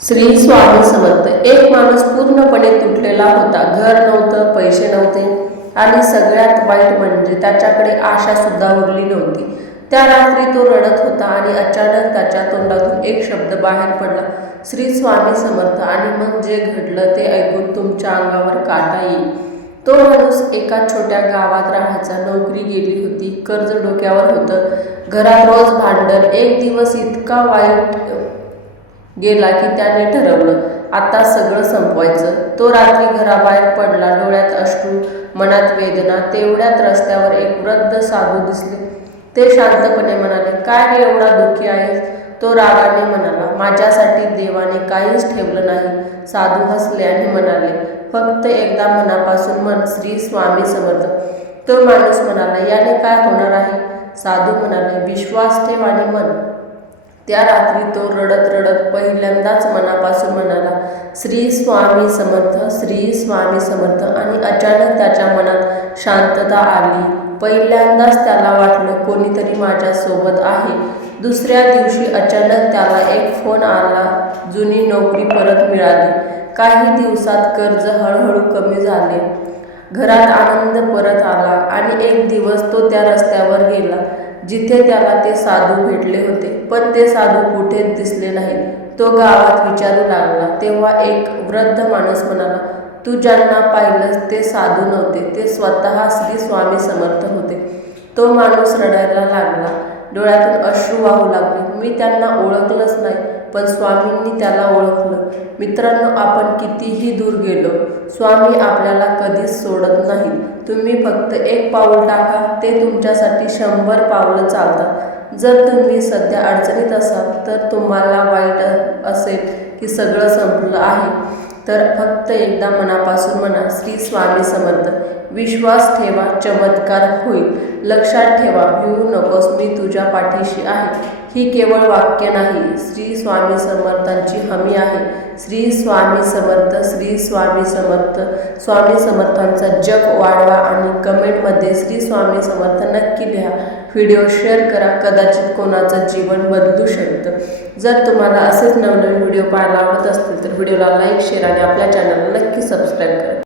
श्री स्वामी समर्थ. एक माणूस पूर्णपणे तुटलेला होता. घर नव्हतं, पैसे नव्हते आणि सगळ्यात वाईट म्हणजे त्याच्याकडे आशा सुद्धा उरली नव्हती. त्या रात्री तो रडत होता आणि अचानक त्याच्या तोंडातून एक शब्द बाहेर पडला, श्री स्वामी समर्थ. आणि मग जे घडलं ते ऐकून तुमच्या अंगावर काटा येईल. तो माणूस एका छोट्या गावात राहायचा. नोकरी गेली होती, कर्ज डोक्यावर होतं, घरात रोज भांडण. एक दिवस इतका वाईट गेला की त्याने ठरवलं आता सगळं संपवायचं. तो रात्री घराबाहेर पडला, डोळ्यात अश्रू, मनात वेदना. तेवढ्यात रस्त्यावर एक वृद्ध साधू दिसले. ते शांतपणे म्हणाले, काय रे एवढा दुःखी आहेस? तो रागाने म्हणाला, माझ्यासाठी देवाने काहीच ठेवलं नाही. साधू हसले आणि म्हणाले, फक्त एकदा मनापासून म्हण, श्री स्वामी समर्थ. तो माणूस म्हणाला, याने काय होणार आहे? साधू म्हणाले, विश्वास ठेव आणि म्हण. त्या रात्री तो रडत रडत पहिल्यांदाच मनापासून म्हणाला, श्री स्वामी समर्थ, श्री स्वामी समर्थ. आणि अचानक त्याच्या मनात शांतता आली. पहिल्यांदाच त्याला वाटलं कोणीतरी माझ्यासोबत आहे. दुसऱ्या दिवशी अचानक त्याला एक फोन आला, जुनी नोकरी परत मिळाली. काही दिवसात कर्ज हळूहळू कमी झाले. घरात आनंद परत आला. आणि एक दिवस तो त्या रस्त्यावर गेला जिथे त्याला ते साधू भेटले होते. पण ते साधू कुठेच दिसले नाहीत. तो गावात विचारू लागला. तेव्हा एक वृद्ध माणूस म्हणाला, तू ज्यांना पाहिलंस ते साधू नव्हते, ते स्वतः श्री स्वामी समर्थ होते. तो माणूस रडायला लागला, डोळ्यातून अश्रू वाहू लागले. मी त्यांना ओळखलंच नाही, पण स्वामींनी त्याला ओळखलं. मित्रांनो, आपण कितीही दूर गेलो, स्वामी आपल्याला कधीच सोडत नाही. तुम्ही फक्त एक पाऊल टाका, ते तुमच्यासाठी 100 पावलं चालतात. जर तुम्ही सध्या अडचणीत असाल, तर तुम्हाला वाईट असेल की सगळं संपलं आहे, तर फक्त एकदा मनापासून म्हणा, श्री स्वामी समर्थ. विश्वास ठेवा, चमत्कार होईल. लक्षात ठेवा, भिवू नकोस, मी तुझ्या पाठीशी आहे. ही केवळ वाक्य नाही, श्री स्वामी समर्थांची हमी आहे. श्री स्वामी समर्थ, श्री स्वामी समर्थ. स्वामी समर्थांचा जप वाढवा आणि कमेंटमध्ये श्री स्वामी समर्थ नक्की लिहा. व्हिडिओ शेअर करा, कदाचित कोणाचं जीवन बदलू शकतं. जर तुम्हाला असेच नवनवीन व्हिडिओ पाहायला आवडत असतील तर व्हिडिओला लाईक, शेअर आणि आपल्या चॅनलला नक्की सबस्क्राईब करा.